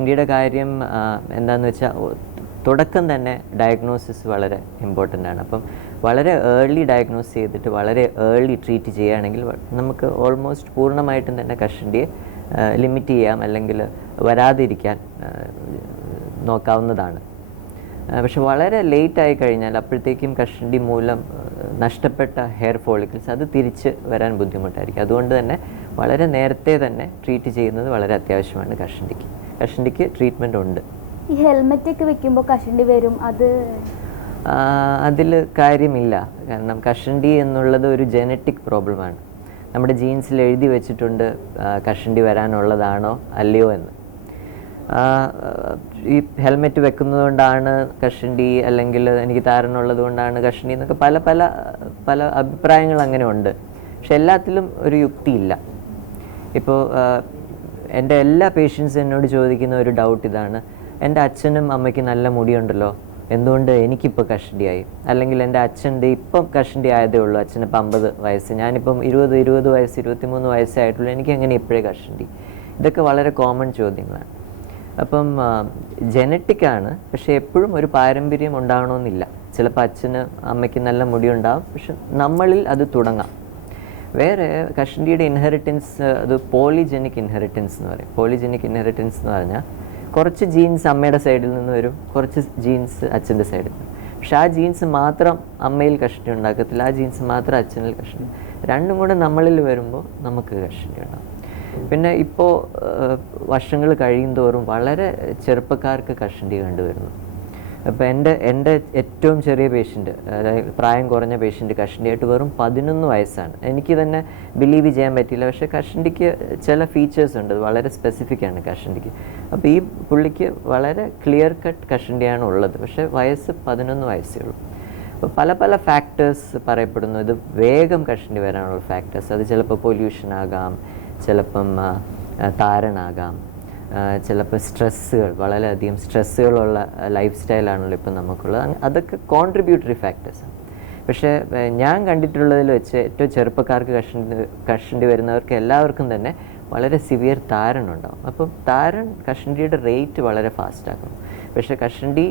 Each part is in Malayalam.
കഷണ്ടിയുടെ കാര്യം എന്താണെന്ന് വെച്ചാൽ തുടക്കം തന്നെ ഡയഗ്നോസിസ് വളരെ ഇമ്പോർട്ടൻ്റ് ആണ്. അപ്പം വളരെ ഏർലി ഡയഗ്നോസ് ചെയ്തിട്ട് വളരെ ഏർലി ട്രീറ്റ് ചെയ്യുകയാണെങ്കിൽ നമുക്ക് ഓൾമോസ്റ്റ് പൂർണ്ണമായിട്ടും തന്നെ കഷണ്ടിയെ ലിമിറ്റ് ചെയ്യാം, അല്ലെങ്കിൽ വരാതിരിക്കാൻ നോക്കാവുന്നതാണ്. പക്ഷെ വളരെ ലേറ്റ് ആയി കഴിഞ്ഞാൽ അപ്പോഴത്തേക്കും കഷണ്ടി മൂലം നഷ്ടപ്പെട്ട ഹെയർ ഫോളിക്കിൾസ് അത് തിരിച്ച് വരാൻ ബുദ്ധിമുട്ടായിരിക്കും. അതുകൊണ്ട് തന്നെ വളരെ നേരത്തെ തന്നെ ട്രീറ്റ് ചെയ്യുന്നത് വളരെ അത്യാവശ്യമാണ്. കഷണ്ടിക്ക് ട്രീറ്റ്മെൻ്റ് ഉണ്ട്. ഈ ഹെൽമെറ്റ് ഒക്കെ വെക്കുമ്പോൾ കഷണ്ടി വരും, അതിൽ കാര്യമില്ല. കാരണം കഷണ്ടി എന്നുള്ളത് ഒരു ജനറ്റിക് പ്രോബ്ലമാണ്. നമ്മുടെ ജീൻസിൽ എഴുതി വെച്ചിട്ടുണ്ട് കഷണ്ടി വരാനുള്ളതാണോ അല്ലയോ എന്ന്. ഈ ഹെൽമെറ്റ് വെക്കുന്നത് കൊണ്ടാണ് കഷണ്ടി, അല്ലെങ്കിൽ എനിക്ക് താരനുള്ളത് കൊണ്ടാണ് കഷണ്ടി എന്നൊക്കെ പല പല പല അഭിപ്രായങ്ങൾ അങ്ങനെ ഉണ്ട്. പക്ഷെ എല്ലാത്തിലും ഒരു യുക്തിയില്ല. ഇപ്പോൾ എൻ്റെ എല്ലാ പേഷ്യൻസും എന്നോട് ചോദിക്കുന്ന ഒരു ഡൗട്ട് ഇതാണ്: എൻ്റെ അച്ഛനും അമ്മയ്ക്ക് നല്ല മുടിയുണ്ടല്ലോ, എന്തുകൊണ്ട് എനിക്കിപ്പോൾ കഷണ്ടിയായി? അല്ലെങ്കിൽ എൻ്റെ അച്ഛൻ്റെ ഇപ്പം കഷണ്ടി ആയതേ ഉള്ളൂ, അച്ഛനിപ്പോൾ 50 വയസ്സ്, ഞാനിപ്പം 20 വയസ്സ് 23 വയസ്സേ ആയിട്ടുള്ളൂ, എനിക്ക് എങ്ങനെ ഇപ്പോഴേ കഷണ്ടി? ഇതൊക്കെ വളരെ കോമൺ ചോദ്യങ്ങളാണ്. അപ്പം ജനറ്റിക്കാണ്, പക്ഷേ എപ്പോഴും ഒരു പാരമ്പര്യം ഉണ്ടാകണമെന്നില്ല. ചിലപ്പോൾ അച്ഛന് അമ്മയ്ക്ക് നല്ല മുടി ഉണ്ടാകും, പക്ഷെ നമ്മളിൽ അത് തുടങ്ങാം. വേറെ കഷണ്ടിയുടെ ഇൻഹെറിറ്റൻസ് അത് പോളിജെനിക് ഇൻഹെറിറ്റൻസ് എന്ന് പറയും. പോളിജെനിക് ഇൻഹെറിറ്റൻസ് എന്ന് പറഞ്ഞാൽ കുറച്ച് ജീൻസ് അമ്മയുടെ സൈഡിൽ നിന്ന് വരും, കുറച്ച് ജീൻസ് അച്ഛൻ്റെ സൈഡിൽ നിന്ന്. പക്ഷെ ആ ജീൻസ് മാത്രം അമ്മയിൽ കഷണ്ടി ഉണ്ടാക്കത്തില്ല, ആ ജീൻസ് മാത്രം അച്ഛനിൽ കഷണ്ടി. രണ്ടും കൂടെ നമ്മളിൽ വരുമ്പോൾ നമുക്ക് കഷണ്ടി ഉണ്ടാകും. പിന്നെ ഇപ്പോൾ വർഷങ്ങൾ കഴിയും തോറും വളരെ ചെറുപ്പക്കാർക്ക് കഷണ്ടി കണ്ടുവരുന്നു. അപ്പോൾ എൻ്റെ ഏറ്റവും ചെറിയ പേഷ്യൻറ്റ്, അതായത് പ്രായം കുറഞ്ഞ പേഷ്യൻറ്റ് കഷണ്ടിയായിട്ട് വെറും 11 വയസ്സാണ്. എനിക്ക് തന്നെ ബിലീവ് ചെയ്യാൻ പറ്റിയില്ല. പക്ഷേ കഷണ്ടിക്ക് ചില ഫീച്ചേഴ്സ് ഉണ്ട്, അത് വളരെ സ്പെസിഫിക് ആണ് കഷണ്ടിക്ക്. അപ്പോൾ ഈ പുള്ളിക്ക് വളരെ ക്ലിയർ കട്ട് കഷണ്ടിയാണ് ഉള്ളത്, പക്ഷേ വയസ്സ് 11 വയസ്സേ ഉള്ളൂ. അപ്പോൾ പല പല ഫാക്ടേഴ്സ് പറയപ്പെടുന്നു ഇത് വേഗം കഷണ്ടി വരാനുള്ള ഫാക്ടേഴ്സ്. അത് ചിലപ്പോൾ പൊല്യൂഷൻ ആകാം, ചിലപ്പം താരനാകാം, ചിലപ്പോൾ സ്ട്രെസ്സുകൾ, വളരെയധികം സ്ട്രെസ്സുകളുള്ള ലൈഫ് സ്റ്റൈലാണല്ലോ ഇപ്പം നമുക്കുള്ളത്. അതൊക്കെ കോൺട്രിബ്യൂട്ടറി ഫാക്ടേഴ്സാണ്. പക്ഷേ ഞാൻ കണ്ടിട്ടുള്ളതിൽ വെച്ച് ഏറ്റവും ചെറുപ്പക്കാർക്ക് കഷണ്ടി വരുന്നവർക്ക് എല്ലാവർക്കും തന്നെ വളരെ സിവിയർ താരനുണ്ടാവും. അപ്പം കഷണ്ടിയുടെ റേറ്റ് വളരെ ഫാസ്റ്റാക്കും. പക്ഷേ കഷണ്ടി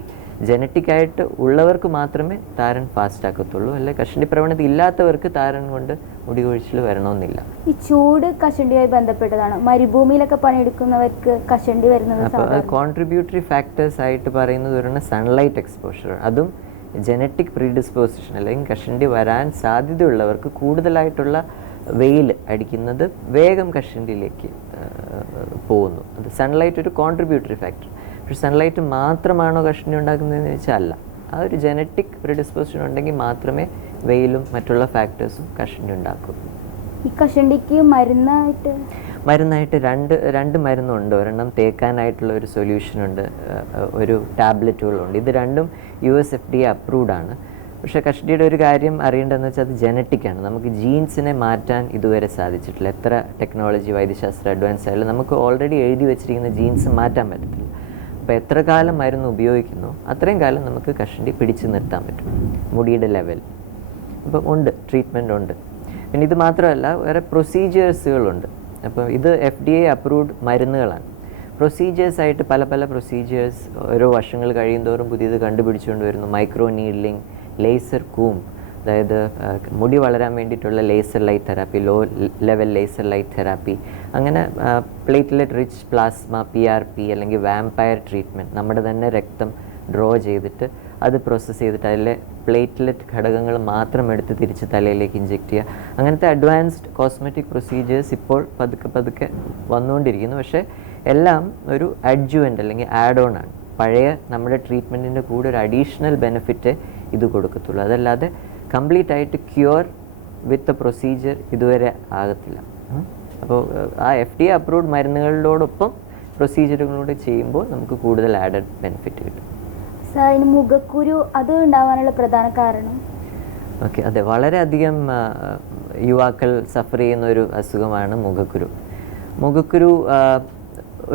ജനറ്റിക്കായിട്ട് ഉള്ളവർക്ക് മാത്രമേ താരൻ ഫാസ്റ്റ് ആക്കത്തുള്ളൂ, അല്ലെ കഷണ്ടി പ്രവണത ഇല്ലാത്തവർക്ക് താരൻ കൊണ്ട് മുടി കൊഴിച്ചിൽ വരണമെന്നില്ല. ഈ ചൂട് കഷണ്ടിയായി ബന്ധപ്പെട്ടതാണ്. മരുഭൂമിയിലൊക്കെ പണിയെടുക്കുന്നവർക്ക് കഷണ്ടി വരുന്നത് അപ്പോൾ കോൺട്രിബ്യൂട്ടറി ഫാക്ടേഴ്സ് ആയിട്ട് പറയുന്നത് ഒരെണ്ണം സൺലൈറ്റ് എക്സ്പോഷർ, അതും ജനറ്റിക് പ്രീഡിസ്പോസിഷൻ, അല്ലെങ്കിൽ കഷണ്ടി വരാൻ സാധ്യതയുള്ളവർക്ക് കൂടുതലായിട്ടുള്ള വെയിൽ അടിക്കുന്നത് വേഗം കഷണ്ടിയിലേക്ക് പോകുന്നു. അത് സൺലൈറ്റ് ഒരു കോൺട്രിബ്യൂട്ടറി ഫാക്ടർ. പക്ഷെ സൺലൈറ്റ് മാത്രമാണോ കഷണ്ടി ഉണ്ടാക്കുന്നതെന്ന് വെച്ചാൽ അല്ല. ആ ഒരു ജനറ്റിക് പ്രിഡിസ്പോസിഷൻ ഉണ്ടെങ്കിൽ മാത്രമേ വെയിലും മറ്റുള്ള ഫാക്ടേഴ്സും കഷണ്ടി ഉണ്ടാക്കൂ. ഈ കഷണ്ടിക്ക് മരുന്നായിട്ട് രണ്ട് മരുന്നുണ്ട്. ഒരെണ്ണം തേക്കാനായിട്ടുള്ള ഒരു സൊല്യൂഷനുണ്ട്, ഒരു ടാബ്ലറ്റുകളുണ്ട്. ഇത് രണ്ടും USFDA അപ്രൂവ്ഡ് ആണ്. പക്ഷേ കഷണ്ടിയുടെ ഒരു കാര്യം അറിയേണ്ടതെന്ന് വെച്ചാൽ അത് ജനറ്റിക്കാണ്. നമുക്ക് ജീൻസിനെ മാറ്റാൻ ഇതുവരെ സാധിച്ചിട്ടില്ല. എത്ര ടെക്നോളജി വൈദ്യശാസ്ത്രം അഡ്വാൻസ് ആയാലും നമുക്ക് ഓൾറെഡി എഴുതി വെച്ചിരിക്കുന്ന ജീൻസ് മാറ്റാൻ പറ്റത്തില്ല. അപ്പോൾ എത്ര കാലം മരുന്ന് ഉപയോഗിക്കുന്നു അത്രയും കാലം നമുക്ക് കഷണ്ടി പിടിച്ചു നിർത്താൻ പറ്റും, മുടിയുടെ ലെവൽ. അപ്പം ഉണ്ട്, ട്രീറ്റ്മെൻ്റ് ഉണ്ട്. പിന്നെ ഇത് മാത്രമല്ല, വേറെ പ്രൊസീജിയേഴ്സുകളുണ്ട്. അപ്പോൾ ഇത് FDA അപ്രൂവ്ഡ് മരുന്നുകളാണ്. പ്രൊസീജിയേഴ്സായിട്ട് പല പല പ്രൊസീജിയേഴ്സ് ഓരോ വർഷങ്ങൾ കഴിയുന്തോറും പുതിയത് കണ്ടുപിടിച്ചുകൊണ്ട് വരുന്നു. മൈക്രോ നീഡ്ലിംഗ്, ലേസർ കൂം, അതായത് മുടി വളരാൻ വേണ്ടിയിട്ടുള്ള laser light therapy, low level laser light therapy, അങ്ങനെ പ്ലേറ്റ്ലെറ്റ് റിച്ച് പ്ലാസ്മ PRP അല്ലെങ്കിൽ വാമ്പയർ ട്രീറ്റ്മെൻറ്റ്, നമ്മുടെ തന്നെ രക്തം ഡ്രോ ചെയ്തിട്ട് അത് പ്രോസസ്സ് ചെയ്തിട്ട് അതിലെ പ്ലേറ്റ്ലെറ്റ് ഘടകങ്ങൾ മാത്രം എടുത്ത് തിരിച്ച് തലയിലേക്ക് ഇഞ്ചെക്റ്റ് ചെയ്യുക. അങ്ങനത്തെ അഡ്വാൻസ്ഡ് കോസ്മെറ്റിക് പ്രൊസീജിയേഴ്സ് ഇപ്പോൾ പതുക്കെ വന്നുകൊണ്ടിരിക്കുന്നു. പക്ഷേ എല്ലാം ഒരു അഡ്ജുവൻ്റ് അല്ലെങ്കിൽ ആഡ് ഓൺ ആണ്. പഴയ നമ്മുടെ ട്രീറ്റ്മെൻറ്റിൻ്റെ കൂടെ ഒരു അഡീഷണൽ ബെനിഫിറ്റ് ഇത് കൊടുക്കത്തുള്ളൂ. അതല്ലാതെ കംപ്ലീറ്റ് ആയിട്ട് ക്യൂർ വിത്ത് എ പ്രൊസീജിയർ ഇതുവരെ ആകത്തില്ല. അപ്പോൾ ആ FDA അപ്രൂവ്ഡ് മരുന്നുകളോടൊപ്പം പ്രൊസീജിയറുകളൂടെ ചെയ്യുമ്പോൾ നമുക്ക് കൂടുതൽ ആഡഡ് ബെനിഫിറ്റ് കിട്ടും. സാർ, ഇനി മുഖക്കുരു അത് ഉണ്ടാവാനുള്ള പ്രധാന കാരണം? ഓക്കെ, അതെ, വളരെയധികം യുവാക്കൾ സഫർ ചെയ്യുന്ന ഒരു അസുഖമാണ് മുഖക്കുരു.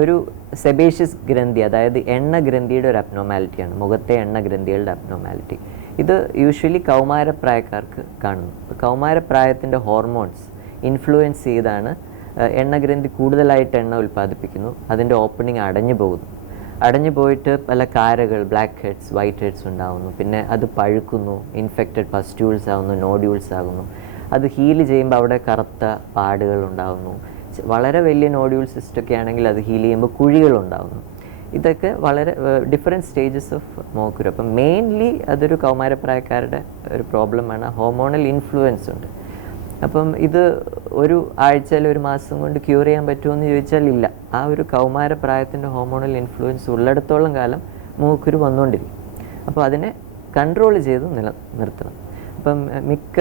ഒരു സെബേഷ്യസ് ഗ്രന്ഥി, അതായത് എണ്ണ ഗ്രന്ഥിയുടെ ഒരു അബ്നോമാലിറ്റിയാണ്, മുഖത്തെ എണ്ണ ഗ്രന്ഥികളുടെ അബ്നോമാലിറ്റി. ഇത് യൂഷ്വലി കൗമാരപ്രായക്കാർക്ക് കാണുന്നു. കൗമാരപ്രായത്തിൻ്റെ ഹോർമോൺസ് ഇൻഫ്ലുവൻസ് ചെയ്താണ് എണ്ണ ഗ്രന്ഥി കൂടുതലായിട്ട് എണ്ണ ഉൽപ്പാദിപ്പിക്കുന്നു, അതിൻ്റെ ഓപ്പണിംഗ് അടഞ്ഞു പോകുന്നു. അടഞ്ഞു പോയിട്ട് പല കാരകൾ, ബ്ലാക്ക് ഹെഡ്സ്, വൈറ്റ് ഹെഡ്സ് ഉണ്ടാകുന്നു. പിന്നെ അത് പഴുക്കുന്നു, ഇൻഫെക്റ്റഡ് പസ്റ്റ്യൂൾസ് ആകുന്നു, നോഡ്യൂൾസ് ആകുന്നു. അത് ഹീല് ചെയ്യുമ്പോൾ അവിടെ കറുത്ത പാടുകൾ ഉണ്ടാകുന്നു. വളരെ വലിയ നോഡ്യൂൾ സിസ്റ്റൊക്കെ ആണെങ്കിൽ അത് ഹീൽ ചെയ്യുമ്പോൾ കുഴികളുണ്ടാകുന്നു. ഇതൊക്കെ വളരെ ഡിഫറെൻറ്റ് സ്റ്റേജസ് ഓഫ് മോക്കുരു. അപ്പം മെയിൻലി അതൊരു കൗമാരപ്രായക്കാരുടെ ഒരു പ്രോബ്ലമാണ്. ഹോർമോണൽ ഇൻഫ്ലുവൻസ് ഉണ്ട്. അപ്പം ഇത് ഒരു ആഴ്ചയിൽ ഒരു മാസം കൊണ്ട് ക്യൂർ ചെയ്യാൻ പറ്റുമെന്ന് ചോദിച്ചാൽ ഇല്ല. ആ ഒരു കൗമാരപ്രായത്തിൻ്റെ ഹോർമോണൽ ഇൻഫ്ലുവൻസ് ഉള്ളിടത്തോളം കാലം മൂക്കുരു വന്നുകൊണ്ടിരിക്കും. അപ്പോൾ അതിനെ കൺട്രോൾ ചെയ്ത് നിർത്തണം. ഇപ്പം മിക്ക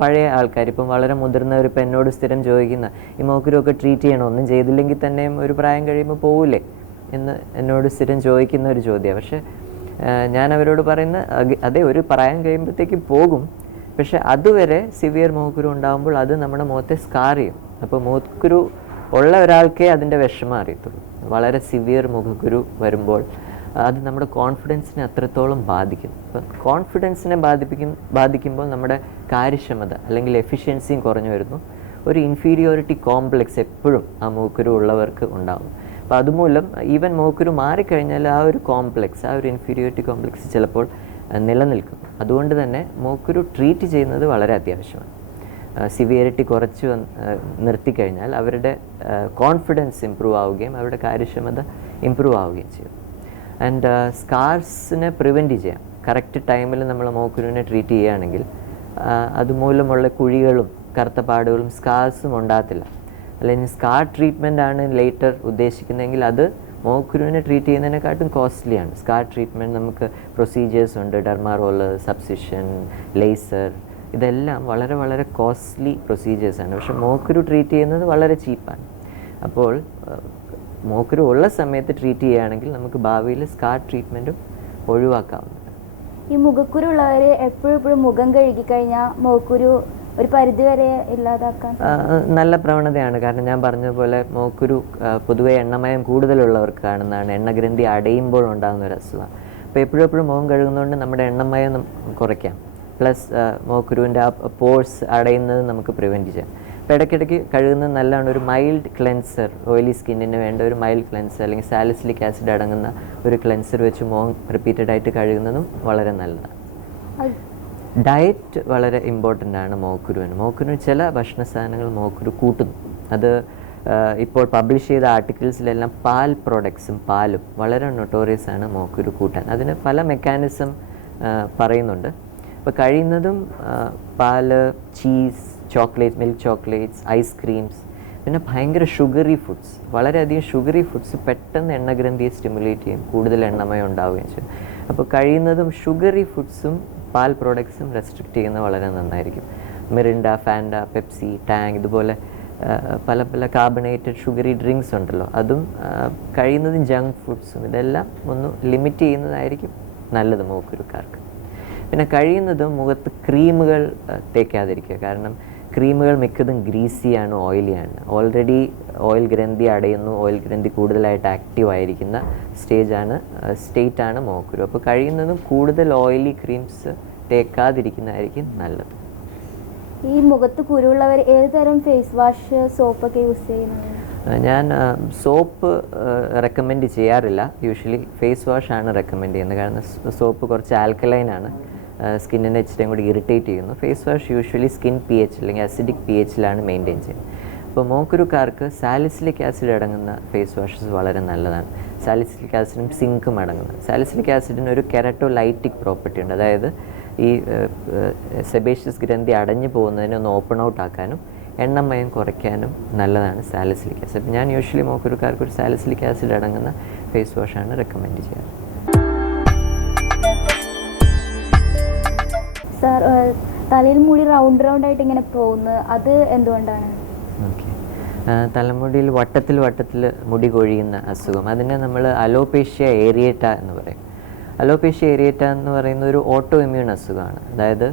പഴയ ആൾക്കാർ, ഇപ്പം വളരെ മുതിർന്നവർ ഇപ്പം എന്നോട് സ്ഥിരം ചോദിക്കുന്ന ഈ മൂക്കുരുമൊക്കെ ട്രീറ്റ് ചെയ്യണം, ഒന്നും ചെയ്തില്ലെങ്കിൽ തന്നെയും ഒരു പ്രായം കഴിയുമ്പോൾ പോവില്ലേ എന്ന് എന്നോട് സ്ഥിരം ചോദിക്കുന്ന ഒരു ചോദ്യമാണ്. പക്ഷേ ഞാൻ അവരോട് പറയുന്ന അതേ, ഒരു പ്രായം കഴിയുമ്പോഴത്തേക്ക് പോകും. പക്ഷെ അതുവരെ സിവിയർ മൂക്കുരു ഉണ്ടാകുമ്പോൾ അത് നമ്മുടെ മുഖത്തെ സ്കാർ ചെയ്യും. അപ്പോൾ മൂക്കുരു ഉള്ള ഒരാൾക്കേ അതിൻ്റെ വിഷമം അറിയത്തുള്ളൂ. വളരെ സിവിയർ മുഖക്കുരു വരുമ്പോൾ അത് നമ്മുടെ കോൺഫിഡൻസിനെ അത്രത്തോളം ബാധിക്കും. അപ്പം കോൺഫിഡൻസിനെ ബാധിക്കുമ്പോൾ നമ്മുടെ കാര്യക്ഷമത അല്ലെങ്കിൽ എഫിഷ്യൻസിയും കുറഞ്ഞു വരുന്നു. ഒരു ഇൻഫീരിയോറിറ്റി കോംപ്ലക്സ് എപ്പോഴും ആ മൂക്കുരു ഉള്ളവർക്ക് ഉണ്ടാകും. അപ്പോൾ അതുമൂലം ഈവൻ മൂക്കുരു മാറിക്കഴിഞ്ഞാൽ ആ ഒരു കോംപ്ലക്സ്, ആ ഒരു ഇൻഫീരിയോറിറ്റി കോംപ്ലക്സ് ചിലപ്പോൾ നിലനിൽക്കും. അതുകൊണ്ട് തന്നെ മൂക്കുരു ട്രീറ്റ് ചെയ്യുന്നത് വളരെ അത്യാവശ്യമാണ്. സിവിയറിറ്റി കുറച്ച് നിർത്തിക്കഴിഞ്ഞാൽ അവരുടെ കോൺഫിഡൻസ് ഇമ്പ്രൂവ് ആവുകയും അവരുടെ കാര്യക്ഷമത ഇമ്പ്രൂവ് ആവുകയും ചെയ്യും. ആൻഡ് സ്കാർസിനെ പ്രിവെൻറ്റ് ചെയ്യാം. കറക്റ്റ് ടൈമിൽ നമ്മൾ മൂക്കുരുവിനെ ട്രീറ്റ് ചെയ്യുകയാണെങ്കിൽ അതുമൂലമുള്ള കുഴികളും കറുത്ത പാടുകളും സ്കാർസും ഉണ്ടാകത്തില്ല. അല്ലെങ്കിൽ സ്കാർ ട്രീറ്റ്മെൻ്റ് ആണ് ലേറ്റർ ഉദ്ദേശിക്കുന്നതെങ്കിൽ അത് മൂക്കുരുവിനെ ട്രീറ്റ് ചെയ്യുന്നതിനെക്കാട്ടും കോസ്റ്റ്ലിയാണ്. സ്കാർ ട്രീറ്റ്മെൻറ്റ് നമുക്ക് പ്രൊസീജിയേഴ്സ് ഉണ്ട്, ഡെർമാ റോളർ, സബ്സിഷൻ, ലേസർ, ഇതെല്ലാം വളരെ വളരെ കോസ്റ്റ്ലി പ്രൊസീജിയേഴ്സാണ്. പക്ഷെ മൂക്കുരു ട്രീറ്റ് ചെയ്യുന്നത് വളരെ ചീപ്പാണ്. അപ്പോൾ മൂക്കുരു ഉള്ള സമയത്ത് ട്രീറ്റ് ചെയ്യുകയാണെങ്കിൽ നമുക്ക് ഭാവിയിൽ സ്കാർ ട്രീറ്റ്മെൻറ്റും ഒഴിവാക്കാവുന്നതാണ്. ഈ മുഖക്കുരു ഉള്ളവർ എപ്പോഴും മുഖം കഴുകി കഴിഞ്ഞാൽ മൂക്കുരു ഒരു പരിധിവരെ ഇല്ലാതാക്കാൻ നല്ല പ്രവണതയാണ്. കാരണം ഞാൻ പറഞ്ഞതുപോലെ മൂക്കുരു പൊതുവെ എണ്ണമയം കൂടുതലുള്ളവർക്ക് കാണുന്നതാണ്. എണ്ണഗ്രന്ഥി അടയുമ്പോൾ ഉണ്ടാകുന്ന ഒരു അസുഖമാണ്. അപ്പോൾ എപ്പോഴും മുഖം കഴുകുന്നതുകൊണ്ട് നമ്മുടെ എണ്ണമയം കുറയ്ക്കാം. പ്ലസ് മൂക്കുരുവിൻ്റെ ആ പോഴ്സ് അടയുന്നത് നമുക്ക് പ്രിവെൻറ്റ് ചെയ്യാം. അപ്പോൾ ഇടയ്ക്കിടയ്ക്ക് കഴുകുന്നത് നല്ലതാണ്. ഒരു മൈൽഡ് ക്ലെൻസർ, ഓയിലി സ്കിന്നിന് വേണ്ട ഒരു മൈൽഡ് ക്ലെൻസർ അല്ലെങ്കിൽ സാലിസിലിക് ആസിഡ് അടങ്ങുന്ന ഒരു ക്ലെൻസർ വെച്ച് മുഖം റിപ്പീറ്റഡ് ആയിട്ട് കഴുകുന്നതും വളരെ നല്ലതാണ്. ഡയറ്റ് വളരെ ഇമ്പോർട്ടൻ്റ് ആണ് മൂക്കുരുവിന്. മൂക്കുരുവിന് ചില ഭക്ഷണ സാധനങ്ങൾ മൂക്കുരു കൂട്ടുന്നു. അത് ഇപ്പോൾ പബ്ലിഷ് ചെയ്ത ആർട്ടിക്കിൾസിലെല്ലാം പാൽ പ്രോഡക്ട്സും പാലും വളരെ നൊട്ടോറിയസ് ആണ് മൂക്കുരു കൂട്ടാൻ. അതിന് പല മെക്കാനിസം പറയുന്നുണ്ട്. അപ്പോൾ കഴിയുന്നതും പാല്, cheese, chocolate, milk chocolates, ice creams, പിന്നെ ഭയങ്കര ഷുഗറി ഫുഡ്സ്, വളരെയധികം ഷുഗറി ഫുഡ്സ് പെട്ടെന്ന് എണ്ണഗ്രന്ഥിയെ സ്റ്റിമുലേറ്റ് ചെയ്യും, കൂടുതൽ എണ്ണമയം ഉണ്ടാവുകയും ചെയ്യും. അപ്പോൾ കഴിയുന്നതും ഷുഗറി ഫുഡ്സും പാൽ പ്രോഡക്ട്സും റെസ്ട്രിക്റ്റ് ചെയ്യുന്നത് വളരെ നന്നായിരിക്കും. മിറിൻഡ, ഫാൻഡ, പെപ്സി, ടാങ്, ഇതുപോലെ പല പല കാർബണേറ്റഡ് ഷുഗറി ഡ്രിങ്ക്സ് ഉണ്ടല്ലോ, അതും കഴിയുന്നതും ജങ്ക് ഫുഡ്സും ഇതെല്ലാം ഒന്ന് ലിമിറ്റ് ചെയ്യുന്നതായിരിക്കും നല്ലത് മൂക്കുരുക്കാർക്ക്. പിന്നെ കഴിയുന്നതും മുഖത്ത് ക്രീമുകൾ തേക്കാതിരിക്കുക. കാരണം ക്രീമുകൾ മിക്കതും ഗ്രീസിയാണ്, ഓയിലിയാണ്. ഓൾറെഡി ഓയിൽ ഗ്രന്ഥി അടയുന്നു, ഓയിൽ ഗ്രന്ഥി കൂടുതലായിട്ട് ആക്റ്റീവ് ആയിരിക്കുന്ന സ്റ്റേറ്റാണ് മൂക്കുരു. അപ്പോൾ കഴിയുന്നതും കൂടുതൽ ഓയിലി ക്രീംസ് തേക്കാതിരിക്കുന്നതായിരിക്കും നല്ലത്. ഈ മുഖത്ത് കുരുവുള്ളവർ ഏത് തരം ഫേസ് വാഷ്, സോപ്പൊക്കെ യൂസ് ചെയ്യുന്നത്? ഞാൻ സോപ്പ് റെക്കമെൻഡ് ചെയ്യാറില്ല. യൂഷ്വലി ഫേസ് വാഷാണ് റെക്കമെൻഡ് ചെയ്യുന്നത്. കാരണം സോപ്പ് കുറച്ച് ആൽക്കലൈനാണ്, സ്കിന്നിനെ ഇച്ചിരിയും കൂടി ഇറിറ്റേറ്റ് ചെയ്യുന്നു. Face wash usually skin pH അല്ലെങ്കിൽ അസിഡിക് pHലാണ് മെയിൻറ്റെയിൻ ചെയ്യുന്നത്. അപ്പോൾ മൂക്കുരുക്കാർക്ക് സാലിസിലിക് ആസിഡ് അടങ്ങുന്ന ഫേസ് വാഷസ് വളരെ നല്ലതാണ്. സാലിസിലിക് ആസിഡും സിങ്കും അടങ്ങുന്നത്. സാലിസിലിക് ആസിഡിന് ഒരു കെരട്ടോലൈറ്റിക് പ്രോപ്പർട്ടി ഉണ്ട്. അതായത് ഈ സെബേഷ്യസ് ഗ്രന്ഥി അടഞ്ഞു പോകുന്നതിനെ ഒന്ന് ഓപ്പൺ ഔട്ട് ആക്കാനും എണ്ണമയം കുറയ്ക്കാനും നല്ലതാണ് സാലിസിലിക് ആസിഡ്. ഞാൻ യൂഷ്വലി മൂക്കുരുക്കാർക്ക് ഒരു സാലിസിലിക് ആസിഡ് അടങ്ങുന്ന ഫേസ് വാഷാണ് റെക്കമെൻഡ് ചെയ്യാറ്. സാർ, തലയിൽ മുടി റൗണ്ട് ആയിട്ട് ഇങ്ങനെ പോകുന്നത് അത് എന്തുകൊണ്ടാണ്? ഓക്കെ, തലമുടിയിൽ വട്ടത്തിൽ മുടി കൊഴിയുന്ന അസുഖം, അതിനെ നമ്മൾ അലോപേഷ്യ ഏരിയേറ്റ എന്ന് പറയും. അലോപേഷ്യ ഏരിയേറ്റ എന്ന് പറയുന്ന ഒരു ഓട്ടോ ഇമ്മ്യൂൺ അസുഖമാണ്. അതായത്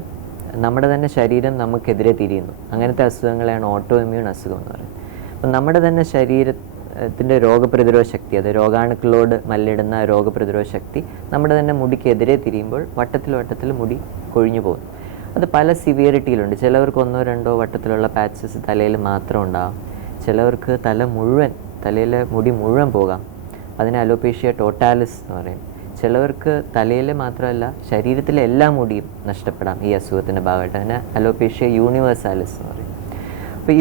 നമ്മുടെ തന്നെ ശരീരം നമുക്കെതിരെ തിരിയുന്നു. അങ്ങനത്തെ അസുഖങ്ങളെയാണ് ഓട്ടോ ഇമ്മ്യൂൺ അസുഖം എന്ന് പറയുന്നത്. അപ്പം നമ്മുടെ തന്നെ ശരീരത്തിൻ്റെ രോഗപ്രതിരോധ ശക്തി, അത് രോഗാണുക്കളോട് മല്ലിടുന്ന രോഗപ്രതിരോധ ശക്തി നമ്മുടെ തന്നെ മുടിക്കെതിരെ തിരിയുമ്പോൾ വട്ടത്തിൽ മുടി കൊഴിഞ്ഞു പോകുന്നു. അത് പല സിവിയറിറ്റിയിലുണ്ട്. ചിലവർക്ക് 1-2 വട്ടത്തിലുള്ള പാച്ചസ് തലയിൽ മാത്രം ഉണ്ടാകും. ചിലവർക്ക് തലയിലെ മുടി മുഴുവൻ പോകാം. അതിനെ അലോപേഷ്യ ടോട്ടാലിസ് എന്ന് പറയും. ചിലവർക്ക് തലയിൽ മാത്രമല്ല ശരീരത്തിലെ എല്ലാ മുടിയും നഷ്ടപ്പെടാം ഈ അസുഖത്തിൻ്റെ ഭാഗമായിട്ട്. അതിനെ അലോപേഷ്യ യൂണിവേഴ്സാലിസ് എന്ന് പറയും. അപ്പോൾ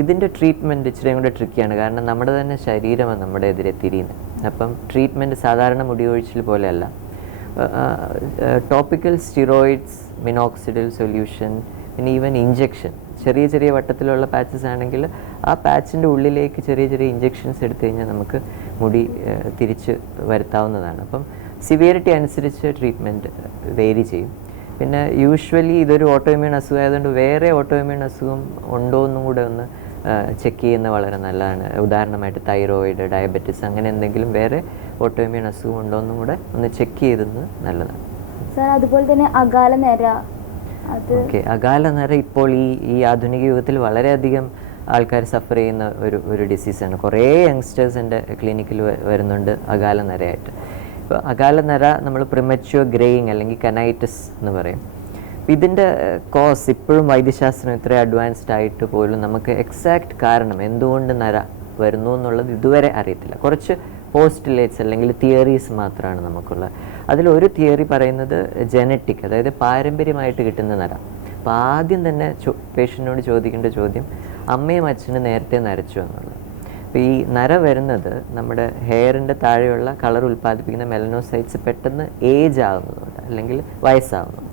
ഇതിൻ്റെ ട്രീറ്റ്മെൻറ്റ് ഇച്ചിരി കൂടെ ട്രിക്കിയാണ്. കാരണം നമ്മുടെ തന്നെ ശരീരമാണ് നമ്മുടെ എതിരെ തിരിയുന്നത്. അപ്പം ട്രീറ്റ്മെൻറ്റ് സാധാരണ മുടി ഒഴിച്ചിൽ പോലെയല്ല. ടോപ്പിക്കൽ സ്റ്റിറോയിഡ്സ്, മിനോക്സിഡിൽ സൊല്യൂഷൻ, പിന്നെ ഈവൻ ഇഞ്ചെക്ഷൻ, ചെറിയ ചെറിയ വട്ടത്തിലുള്ള പാച്ചസ് ആണെങ്കിൽ ആ പാച്ചിൻ്റെ ഉള്ളിലേക്ക് ചെറിയ ചെറിയ ഇഞ്ചെക്ഷൻസ് എടുത്തു കഴിഞ്ഞാൽ നമുക്ക് മുടി തിരിച്ച് വരുത്താവുന്നതാണ്. അപ്പം സിവിയറിറ്റി അനുസരിച്ച് ട്രീറ്റ്മെൻറ്റ് വേരി ചെയ്യും. പിന്നെ യൂഷ്വലി ഇതൊരു ഓട്ടോഇമ്യൂൺ അസുഖം ആയതുകൊണ്ട് വേറെ ഓട്ടോഇമ്യൂൺ അസുഖം ഉണ്ടോ എന്നും കൂടെ ഒന്ന് ചെക്ക് ചെയ്യുന്നത് വളരെ നല്ലതാണ്. ഉദാഹരണമായിട്ട് തൈറോയിഡ്, ഡയബറ്റിസ്, അങ്ങനെ എന്തെങ്കിലും വേറെ ഓട്ടോഇമ്യൂൺ അസുഖം ഉണ്ടോ എന്നും കൂടെ ഒന്ന് ചെക്ക് ചെയ്തത് നല്ലതാണ്. സാർ അതുപോലെ തന്നെ അകാല നര. ഓക്കെ, അകാല നര ഇപ്പോൾ ഈ ആധുനിക യുഗത്തിൽ വളരെയധികം ആൾക്കാർ സഫർ ചെയ്യുന്ന ഒരു ഡിസീസാണ്. കുറേ യങ്സ്റ്റേഴ്സ് എൻ്റെ ക്ലിനിക്കിൽ വരുന്നുണ്ട് അകാല നരയായിട്ട്. ഇപ്പോൾ അകാല നര നമ്മൾ പ്രിമച്യൂർ ഗ്രേയിങ് അല്ലെങ്കിൽ കനൈറ്റിസ് എന്ന് പറയും. ഇതിൻ്റെ കോസ് ഇപ്പോഴും വൈദ്യശാസ്ത്രം ഇത്ര അഡ്വാൻസ്ഡ് ആയിട്ട് പോലും നമുക്ക് എക്സാക്റ്റ് കാരണം എന്തുകൊണ്ട് നര വരുന്നു എന്നുള്ളത് ഇതുവരെ അറിയത്തില്ല. കുറച്ച് പോസ്റ്റുലേറ്റ്സ് അല്ലെങ്കിൽ തിയറീസ് മാത്രമാണ് നമുക്കുള്ളത്. അതിലൊരു തിയറി പറയുന്നത് ജനറ്റിക്, അതായത് പാരമ്പര്യമായിട്ട് കിട്ടുന്ന നര. അപ്പോൾ ആദ്യം തന്നെ പേഷ്യൻറ്റിനോട് ചോദിക്കേണ്ട ചോദ്യം അമ്മയും അച്ഛനും നേരത്തെ നരച്ചു എന്നുള്ളത്. അപ്പോൾ ഈ നര വരുന്നത് നമ്മുടെ ഹെയറിൻ്റെ താഴെയുള്ള കളർ ഉൽപ്പാദിപ്പിക്കുന്ന മെലനോസൈറ്റ്സ് പെട്ടെന്ന് ഏജ് ആകുന്നതുകൊണ്ട് അല്ലെങ്കിൽ വയസ്സാകുന്നുണ്ട്.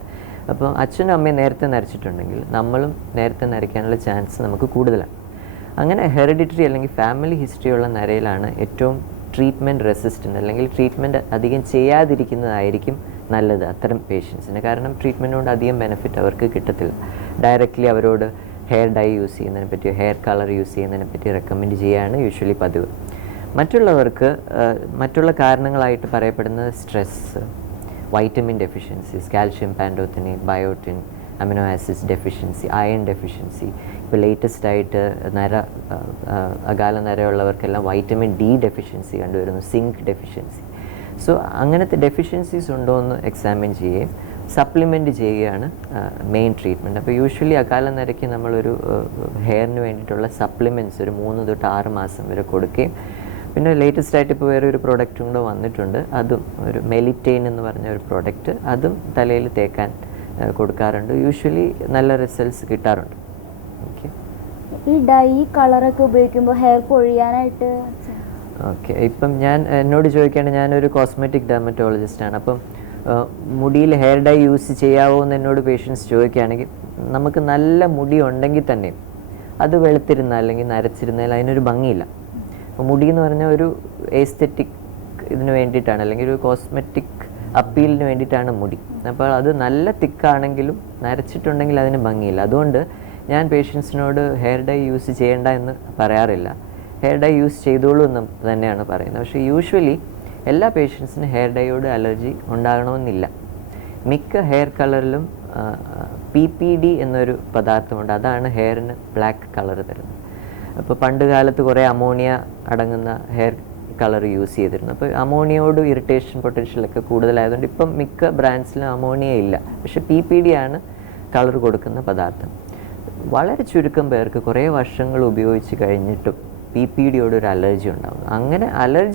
അപ്പോൾ അച്ഛനും അമ്മയും നേരത്തെ നരച്ചിട്ടുണ്ടെങ്കിൽ നമ്മളും നേരത്തെ നരയ്ക്കാനുള്ള ചാൻസ് നമുക്ക് കൂടുതലാണ്. അങ്ങനെ ഹെറിഡിറ്ററി അല്ലെങ്കിൽ ഫാമിലി ഹിസ്റ്ററി ഉള്ള നരയിലാണ് ഏറ്റവും ട്രീറ്റ്മെൻറ്റ് റെസിസ്റ്റൻ്റ് അല്ലെങ്കിൽ ട്രീറ്റ്മെൻറ്റ് അധികം ചെയ്യാതിരിക്കുന്നതായിരിക്കും നല്ലത് അത്തരം പേഷ്യൻസിന്. കാരണം ട്രീറ്റ്മെൻറ്റ് കൊണ്ട് അധികം ബെനിഫിറ്റ് അവർക്ക് കിട്ടത്തില്ല. ഡയറക്റ്റ്ലി അവരോട് ഹെയർ ഡൈ യൂസ് ചെയ്യുന്നതിനെ പറ്റിയോ ഹെയർ കളർ യൂസ് ചെയ്യുന്നതിനെ പറ്റി റെക്കമെൻഡ് ചെയ്യുകയാണ് യൂഷ്വലി പതിവ്. മറ്റുള്ളവർക്ക് മറ്റുള്ള കാരണങ്ങളായിട്ട് പറയപ്പെടുന്നത് stress, vitamin deficiencies, calcium pantothenic, biotin, amino acids deficiency, iron deficiency. ഇപ്പോൾ ലേറ്റസ്റ്റ് ആയിട്ട് അകാല നരയുള്ളവർക്കെല്ലാം വൈറ്റമിൻ ഡി ഡെഫിഷ്യൻസി കണ്ടുവരുന്നു, സിങ്ക് ഡെഫിഷ്യൻസി. സോ അങ്ങനത്തെ ഡെഫിഷ്യൻസീസ് ഉണ്ടോ എന്ന് എക്സാമിൻ ചെയ്യുകയും സപ്ലിമെൻറ്റ് ചെയ്യുകയാണ് മെയിൻ ട്രീറ്റ്മെൻറ്റ്. അപ്പോൾ യൂഷ്വലി അകാല നരയ്ക്ക് നമ്മളൊരു ഹെയറിന് വേണ്ടിയിട്ടുള്ള സപ്ലിമെൻറ്റ്സ് ഒരു 3 തൊട്ട് 6 മാസം വരെ കൊടുക്കുകയും പിന്നെ ലേറ്റസ്റ്റ് ആയിട്ട് ഇപ്പോൾ വേറെ ഒരു പ്രോഡക്റ്റും കൂടെ വന്നിട്ടുണ്ട്. അതും ഒരു മെലിറ്റെയിൻ എന്ന് പറഞ്ഞ ഒരു പ്രോഡക്റ്റ്, അതും തലയിൽ തേക്കാൻ കൊടുക്കാറുണ്ട്. യൂഷ്വലി നല്ല റിസൾട്ട്സ് കിട്ടാറുണ്ട്. ഓക്കെ, ഈ ഡൈ കളറൊക്കെ ഉപയോഗിക്കുമ്പോൾ ഹെയർ പൊഴിയാനായിട്ട് ഓക്കെ, ഇപ്പം എന്നോട് ചോദിക്കുകയാണെങ്കിൽ ഞാനൊരു കോസ്മെറ്റിക് ഡെർമറ്റോളജിസ്റ്റാണ്. അപ്പം മുടിയിൽ ഹെയർ ഡൈ യൂസ് ചെയ്യാവോ എന്ന് എന്നോട് പേഷ്യൻസ് ചോദിക്കുകയാണെങ്കിൽ നമുക്ക് നല്ല മുടി ഉണ്ടെങ്കിൽ തന്നെ അത് വെളുത്തിരുന്നാൽ അല്ലെങ്കിൽ നരച്ചിരുന്നാൽ അതിനൊരു ഭംഗിയില്ല. അപ്പോൾ മുടി എന്ന് പറഞ്ഞാൽ ഒരു എസ്തെറ്റിക് ഇതിന് വേണ്ടിയിട്ടാണ് അല്ലെങ്കിൽ ഒരു കോസ്മെറ്റിക് അപ്പീലിന് വേണ്ടിയിട്ടാണ് മുടി. അപ്പോൾ അത് നല്ല തിക്കാണെങ്കിലും നരച്ചിട്ടുണ്ടെങ്കിൽ അതിന് ഭംഗിയില്ല. അതുകൊണ്ട് ഞാൻ പേഷ്യൻസിനോട് ഹെയർ ഡൈ യൂസ് ചെയ്യേണ്ട എന്ന് പറയാറില്ല. ഹെയർ ഡൈ യൂസ് ചെയ്തോളൂ എന്ന് തന്നെയാണ് പറയുന്നത്. പക്ഷേ യൂഷ്വലി എല്ലാ പേഷ്യൻസിനും ഹെയർ ഡൈയോട് അലർജി ഉണ്ടാകണമെന്നില്ല. മിക്ക ഹെയർ കളറിലും PPD എന്നൊരു പദാർത്ഥമുണ്ട്, അതാണ് ഹെയറിന് ബ്ലാക്ക് കളർ തരുന്നത്. അപ്പോൾ പണ്ട് കാലത്ത് കുറേ അമോണിയ അടങ്ങുന്ന ഹെയർ കളർ യൂസ് ചെയ്തിരുന്നു. അപ്പോൾ അമോണിയയോട് ഇറിറ്റേഷൻ പൊട്ടൻഷ്യലൊക്കെ കൂടുതലായതുകൊണ്ട് ഇപ്പം മിക്ക ബ്രാൻഡ്സിലും അമോണിയ ഇല്ല. പക്ഷേ PPD ആണ് കളർ കൊടുക്കുന്ന പദാർത്ഥം. വളരെ ചുരുക്കം പേർക്ക് കുറേ വർഷങ്ങൾ ഉപയോഗിച്ച് കഴിഞ്ഞിട്ടും PPDയോട് ഒരു അലർജി ഉണ്ടാകുന്നു. അങ്ങനെ അലർജി